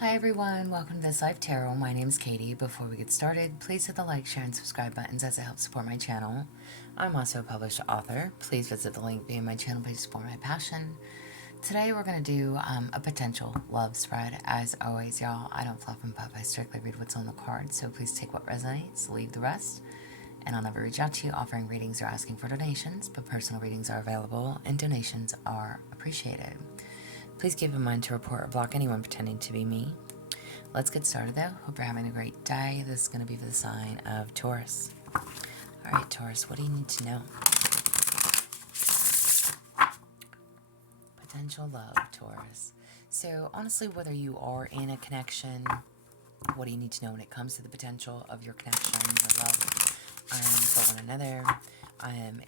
Hi everyone, welcome to This Life Tarot. My name is Katie. Before we get started, please hit the like, share, and subscribe buttons as it helps support my channel. I'm also a published author. Please visit the link via my channel page to support my passion. Today we're going to do a potential love spread. As always, y'all, I don't fluff and puff. I strictly read what's on the card, so please take what resonates, leave the rest. And I'll never reach out to you offering readings or asking for donations, but personal readings are available and donations are appreciated. Please keep in mind to report or block anyone pretending to be me. Let's get started though. Hope you're having a great day. This is going to be for the sign of Taurus. Alright, Taurus, what do you need to know? Potential love, Taurus. So honestly, whether you are in a connection, what do you need to know when it comes to the potential of your connection, your love for one another?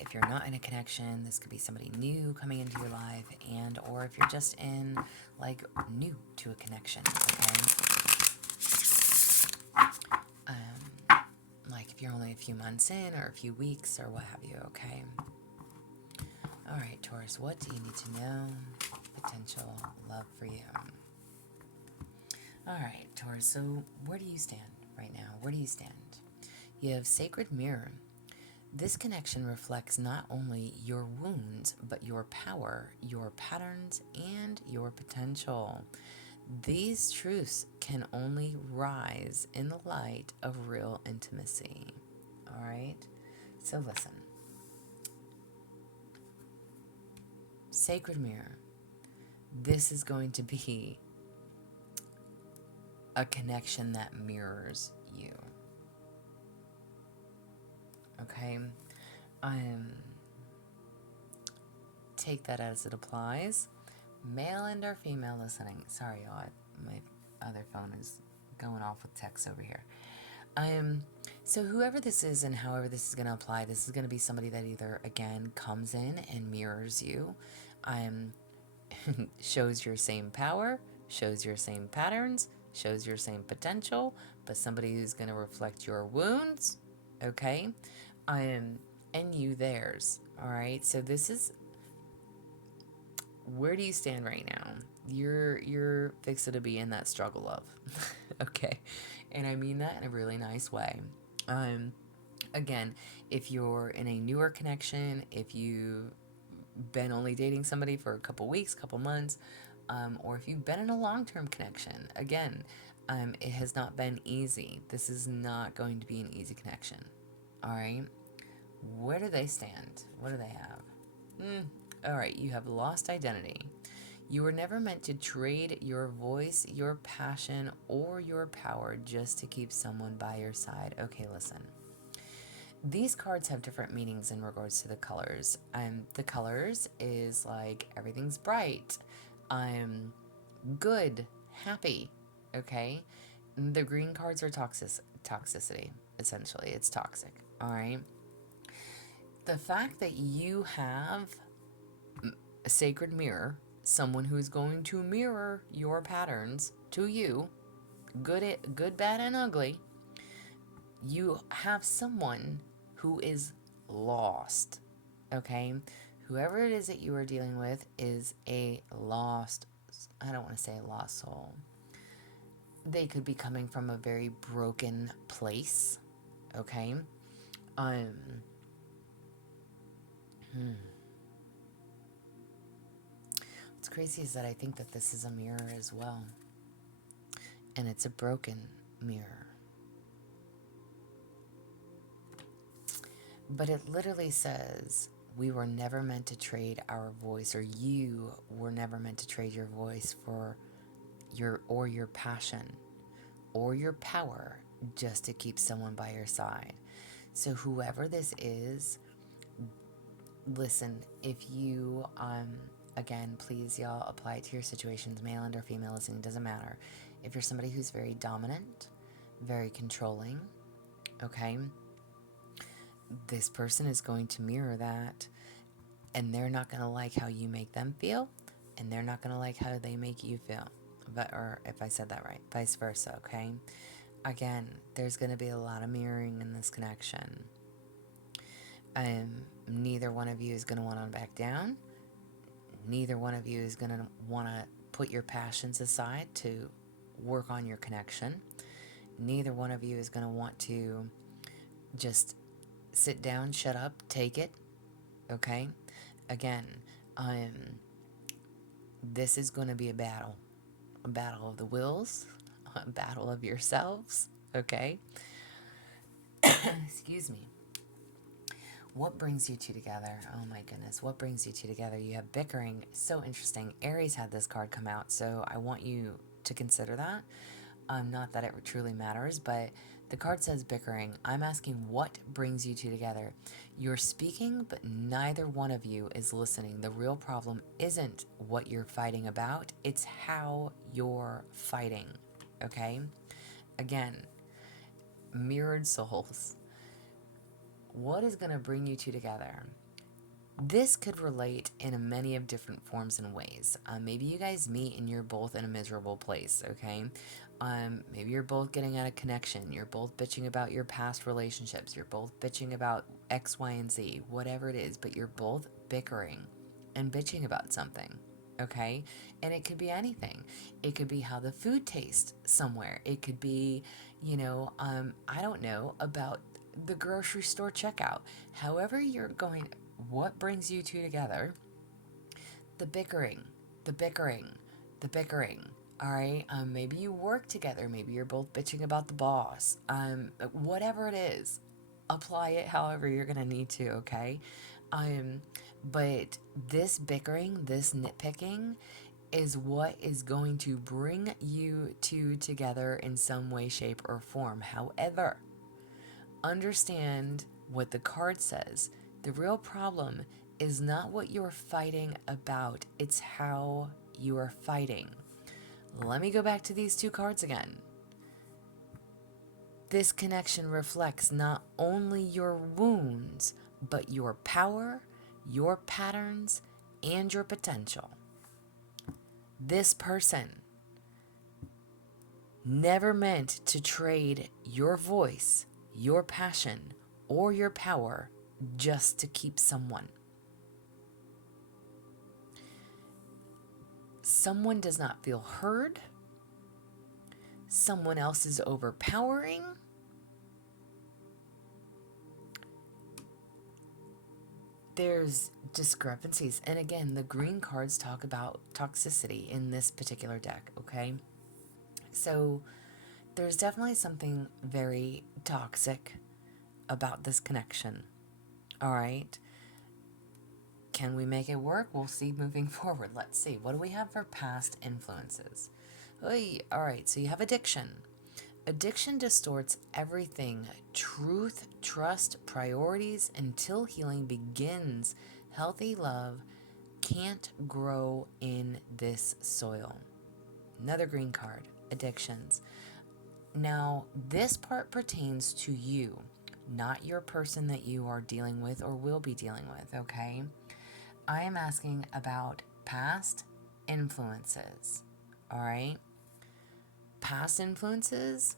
If you're not in a connection, this could be somebody new coming into your life, and or if you're just in, like, new to a connection, okay? Like if you're only a few months in or a few weeks or what have you, okay? Alright, Taurus, what do you need to know? Potential love for you. Alright, Taurus, so where do you stand right now? Where do you stand? You have Sacred Mirror. This connection reflects not only your wounds, but your power, your patterns, and your potential. These truths can only rise in the light of real intimacy. Alright? So listen. Sacred Mirror. This is going to be a connection that mirrors you. Okay? Take that as it applies. Male and or female listening. Sorry, y'all. My other phone is going off with text over here. So whoever this is and however this is going to apply, this is going to be somebody that either, again, comes in and mirrors you, shows your same power, shows your same patterns, shows your same potential, but somebody who's going to reflect your wounds, okay, and you theirs, all right? So this is, where do you stand right now? You're fixed to be in that struggle of, okay? And I mean that in a really nice way. Again, if you're in a newer connection, if you've been only dating somebody for a couple weeks, couple months, or if you've been in a long-term connection, again, it has not been easy. This is not going to be an easy connection. All right? Where do they stand? What do they have? All right, you have lost identity. You were never meant to trade your voice, your passion, or your power just to keep someone by your side. Okay, listen. These cards have different meanings in regards to the colors. The colors is like everything's bright. I'm good, happy, okay? The green cards are toxicity, essentially. It's toxic, all right? The fact that you have a sacred mirror, someone who is going to mirror your patterns to you, good, bad, and ugly, you have someone who is lost, okay? Whoever it is that you are dealing with is a lost, I don't want to say a lost soul. They could be coming from a very broken place, okay? What's crazy is that I think that this is a mirror as well. And it's a broken mirror. But it literally says, we were never meant to trade our voice, or you were never meant to trade your voice for your passion or your power just to keep someone by your side. So whoever this is, listen, if you, again, please, y'all, apply it to your situations, male and or female listening, doesn't matter. If you're somebody who's very dominant, very controlling, okay, this person is going to mirror that, and they're not going to like how you make them feel, and they're not going to like how they make you feel. Or if I said that right, vice versa, okay? Again, there's going to be a lot of mirroring in this connection. Neither one of you is going to want to back down. Neither one of you is going to want to put your passions aside to work on your connection. Neither one of you is going to want to just sit down, shut up, take it. Okay? Again, this is going to be a battle of the wills, a battle of yourselves. Okay? Excuse me. What brings you two together? Oh my goodness. What brings you two together? You have bickering. So interesting. Aries had this card come out, so I want you to consider that. Not that it truly matters, but the card says bickering. I'm asking what brings you two together. You're speaking, but neither one of you is listening. The real problem isn't what you're fighting about, it's how you're fighting. Okay? Again, mirrored souls. What is going to bring you two together? This could relate in many of different forms and ways. Maybe you guys meet and you're both in a miserable place, okay? Maybe you're both getting out of connection. You're both bitching about your past relationships. You're both bitching about X, Y, and Z, whatever it is, but you're both bickering and bitching about something, okay? And it could be anything. It could be how the food tastes somewhere. It could be, I don't know, about the grocery store checkout. However you're going, what brings you two together? The bickering, the bickering, the bickering. All right. Maybe you work together. Maybe you're both bitching about the boss. Whatever it is, apply it however you're gonna need to. Okay. But this bickering, this nitpicking, is what is going to bring you two together in some way, shape, or form. However, understand what the card says. The real problem is not what you're fighting about, it's how you are fighting. Let me go back to these two cards again. This connection reflects not only your wounds, but your power, your patterns, and your potential. This person never meant to trade your voice, your passion, or your power just to keep someone. Someone does not feel heard. Someone else is overpowering. There's discrepancies. And again, the green cards talk about toxicity in this particular deck, okay? So there's definitely something very toxic about this connection. All right. Can we make it work? We'll see moving forward. Let's see. What do we have for past influences? Oy, all right. So you have addiction. Addiction distorts everything. Truth, trust, priorities until healing begins. Healthy love can't grow in this soil. Another green card. Addictions. Now, this part pertains to you, not your person that you are dealing with or will be dealing with, okay? I am asking about past influences, all right? Past influences,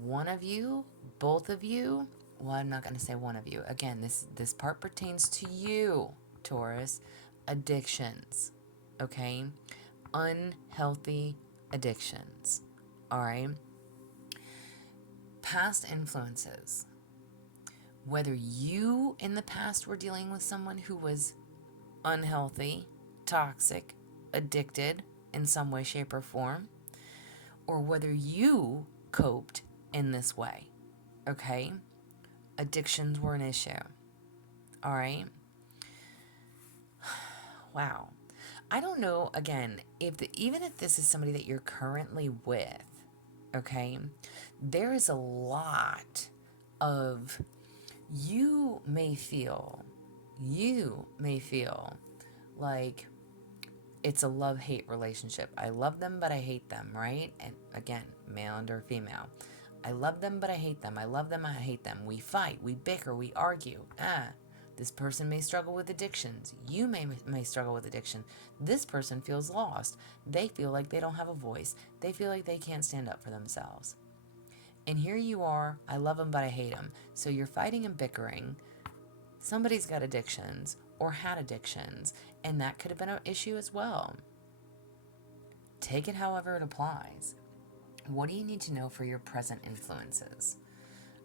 one of you, both of you, well, I'm not going to say one of you. Again, this part pertains to you, Taurus. Addictions, okay? Unhealthy addictions, all right? Past influences. Whether you in the past were dealing with someone who was unhealthy, toxic, addicted in some way, shape, or form, or whether you coped in this way, okay? Addictions were an issue, all right? Wow. I don't know, again, even if this is somebody that you're currently with, okay, there is a lot of, you may feel like it's a love-hate relationship. I love them, but I hate them, right? And again, male and or female. I love them, but I hate them. I love them, I hate them. We fight, we bicker, we argue. This person may struggle with addictions. You may struggle with addiction. This person feels lost. They feel like they don't have a voice. They feel like they can't stand up for themselves. And here you are, I love them, but I hate them. So you're fighting and bickering. Somebody's got addictions or had addictions, and that could have been an issue as well. Take it however it applies. What do you need to know for your present influences?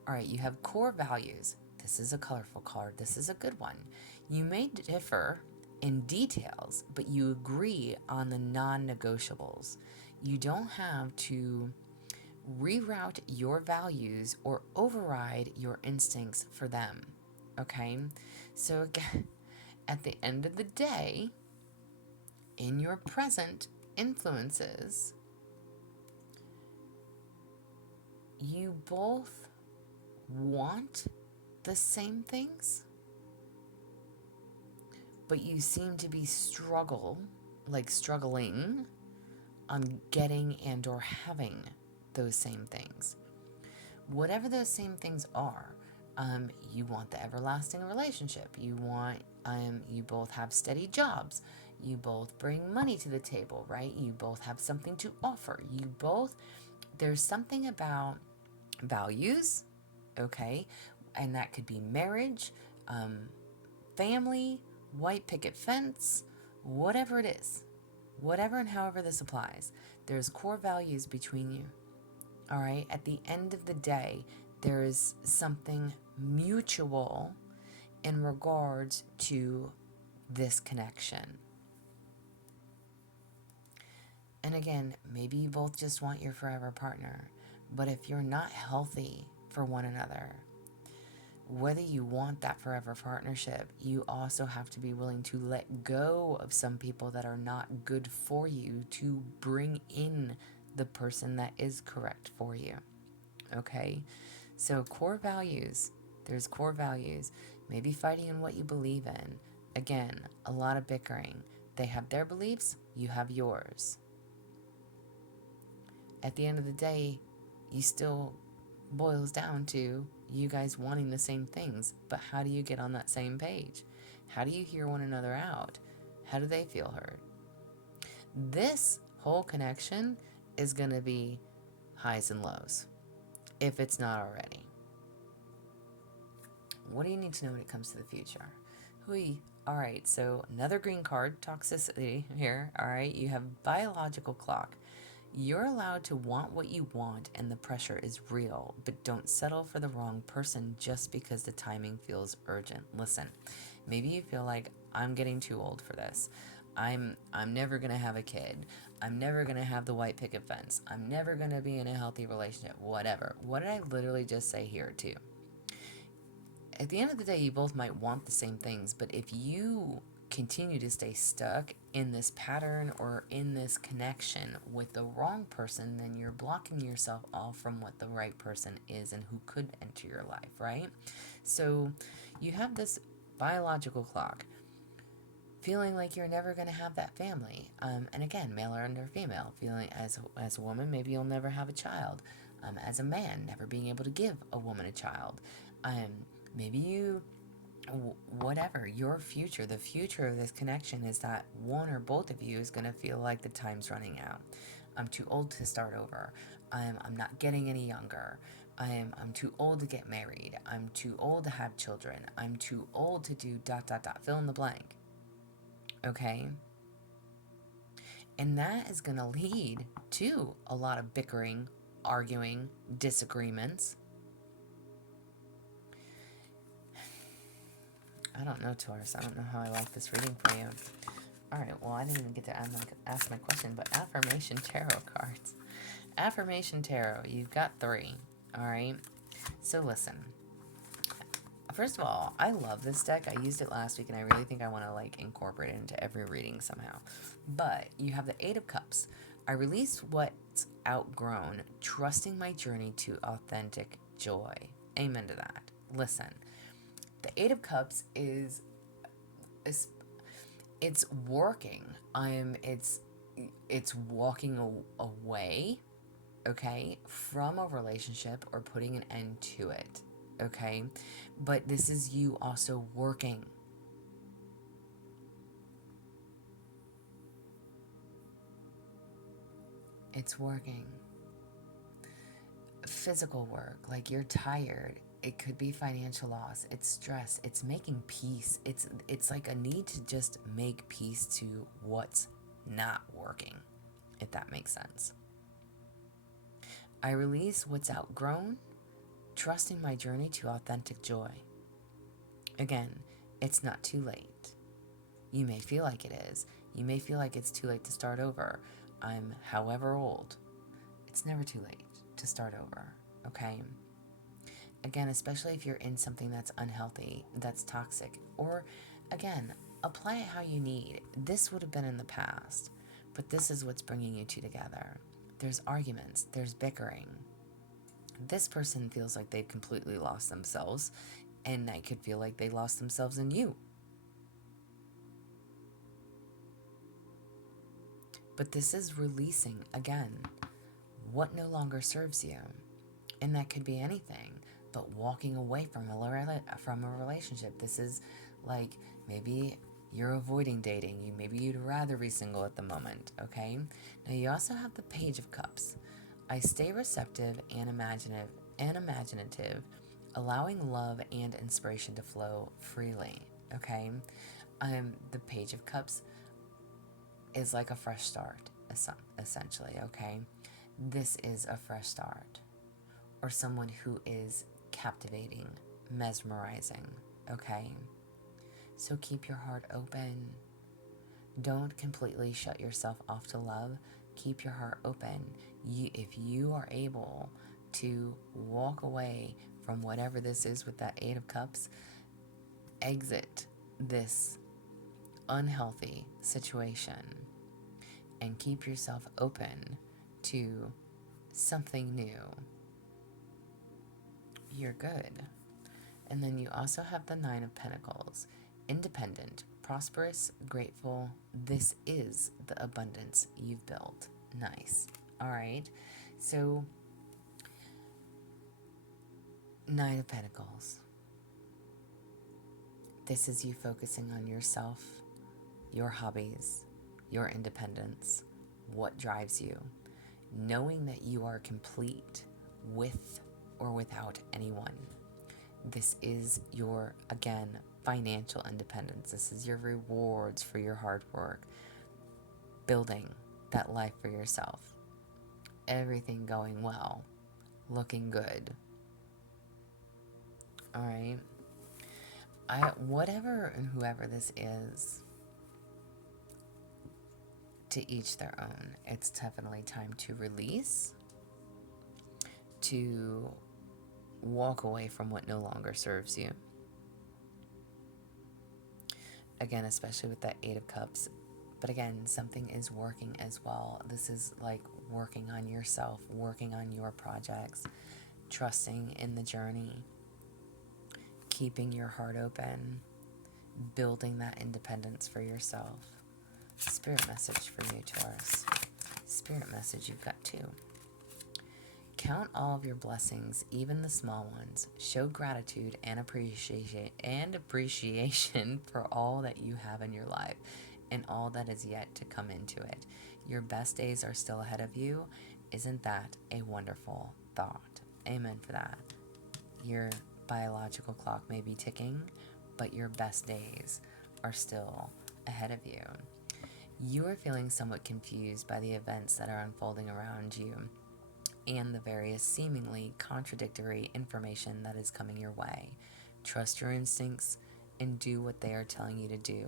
All right, you have core values. This is a colorful card. This is a good one. You may differ in details, but you agree on the non negotiables. You don't have to reroute your values or override your instincts for them. Okay? So, again, at the end of the day, in your present influences, you both want the same things, but you seem to be struggling on getting and or having those same things. Whatever those same things are, you want the everlasting relationship. You both have steady jobs. You both bring money to the table, right? You both have something to offer. There's something about values, okay? And that could be marriage, family, white picket fence, whatever it is. Whatever and however this applies. There's core values between you. All right? At the end of the day, there is something mutual in regards to this connection. And again, maybe you both just want your forever partner. But if you're not healthy for one another, whether you want that forever partnership, you also have to be willing to let go of some people that are not good for you to bring in the person that is correct for you. Okay? So core values, there's core values. Maybe fighting in what you believe in. Again, a lot of bickering. They have their beliefs, you have yours. At the end of the day, you still boils down to you guys wanting the same things, but how do you get on that same page? How do you hear one another out? How do they feel heard? This whole connection is going to be highs and lows, if it's not already. What do you need to know when it comes to the future? All right, so another green card, toxicity here. All right, you have biological clock. You're allowed to want what you want and the pressure is real, but don't settle for the wrong person just because the timing feels urgent. Listen, maybe you feel like I'm getting too old for this. I'm never going to have a kid. I'm never going to have the white picket fence. I'm never going to be in a healthy relationship, whatever. What did I literally just say here too? At the end of the day, you both might want the same things, but if you continue to stay stuck in this pattern or in this connection with the wrong person, then you're blocking yourself off from what the right person is and who could enter your life, right? So you have this biological clock, feeling like you're never going to have that family. And again, male or female, feeling as a woman, maybe you'll never have a child. As a man, never being able to give a woman a child. Maybe you, whatever, your future, the future of this connection is that one or both of you is going to feel like the time's running out. I'm too old to start over. I'm not getting any younger. I'm too old to get married. I'm too old to have ... I'm too old to do ... fill in the blank. Okay? And that is going to lead to a lot of bickering, arguing, disagreements. I don't know, Taurus. I don't know how I like this reading for you. All right, well, I didn't even get to ask my question, but Affirmation Tarot cards. Affirmation Tarot, you've got 3, all right? So listen. First of all, I love this deck. I used it last week, and I really think I want to, incorporate it into every reading somehow. But you have the 8 of Cups. I release what's outgrown, trusting my journey to authentic joy. Amen to that. Listen. The 8 of Cups is it's working. It's walking away, okay, from a relationship or putting an end to it, okay? But this is you also working. It's working. Physical work, like you're tired. It could be financial loss. It's stress. It's making peace. It's like a need to just make peace to what's not working, if that makes sense. I release what's outgrown, trusting my journey to authentic joy. Again, it's not too late. You may feel like it is. You may feel like it's too late to start over. I'm however old. It's never too late to start over, okay? Again, especially if you're in something that's unhealthy, that's toxic, or again, apply it how you need. This would have been in the past, but this is what's bringing you two together. There's arguments, there's bickering. This person feels like they've completely lost themselves, and I could feel like they lost themselves in you. But this is releasing, again, what no longer serves you. And that could be anything, but walking away from a relationship. This is like maybe you're avoiding dating. Maybe you'd rather be single at the moment, okay? Now you also have the Page of Cups. I stay receptive and imaginative, allowing love and inspiration to flow freely, okay? The Page of Cups is like a fresh start, essentially, okay? This is a fresh start. Or someone who is captivating, mesmerizing, okay? So keep your heart open. Don't completely shut yourself off to love. Keep your heart open. If you are able to walk away from whatever this is with that Eight of Cups, exit this unhealthy situation and keep yourself open to something new, you're good. And then you also have the Nine of Pentacles. Independent, prosperous, grateful. This is the abundance you've built. Nice. All right. So, Nine of Pentacles. This is you focusing on yourself, your hobbies, your independence, what drives you, knowing that you are complete with or without anyone. This is your, again, financial independence. This is your rewards for your hard work, building that life for yourself. Everything going well, looking good. All right. Whatever and whoever this is, to each their own. It's definitely time to release, to walk away from what no longer serves you. Again, especially with that Eight of Cups. But again, something is working as well. This is like working on yourself, working on your projects, trusting in the journey, keeping your heart open, building that independence for yourself. Spirit message for you, Taurus. Spirit message, you've got two. Count all of your blessings, even the small ones. Show gratitude and appreciation for all that you have in your life and all that is yet to come into it. Your best days are still ahead of you. Isn't that a wonderful thought? Amen for that. Your biological clock may be ticking, but your best days are still ahead of you. You are feeling somewhat confused by the events that are unfolding around you and the various seemingly contradictory information that is coming your way. Trust your instincts and do what they are telling you to do,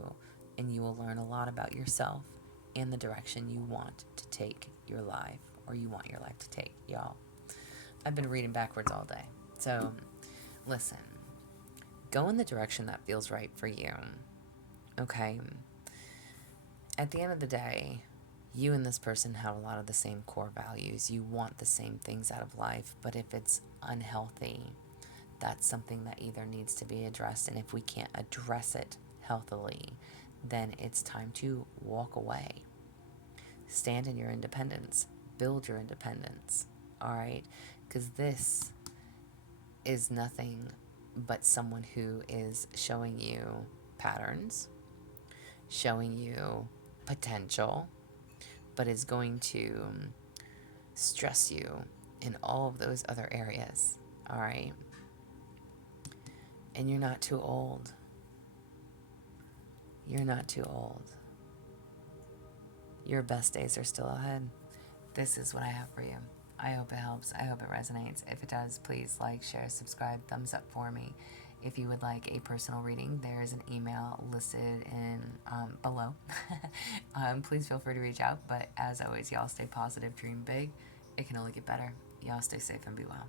and you will learn a lot about yourself and the direction you want to take your life, or you want your life to take, y'all. I've been reading backwards all day. So, listen. Go in the direction that feels right for you. Okay? At the end of the day, you and this person have a lot of the same core values. You want the same things out of life, but if it's unhealthy, that's something that either needs to be addressed, and if we can't address it healthily, then it's time to walk away. Stand in your independence. Build your independence. All right? Because this is nothing but someone who is showing you patterns, showing you potential, but is going to stress you in all of those other areas, all right? And you're not too old. You're not too old. Your best days are still ahead. This is what I have for you. I hope it helps. I hope it resonates. If it does, please like, share, subscribe, thumbs up for me. If you would like a personal reading, there is an email listed in below. Please feel free to reach out. But as always, y'all stay positive, dream big. It can only get better. Y'all stay safe and be well.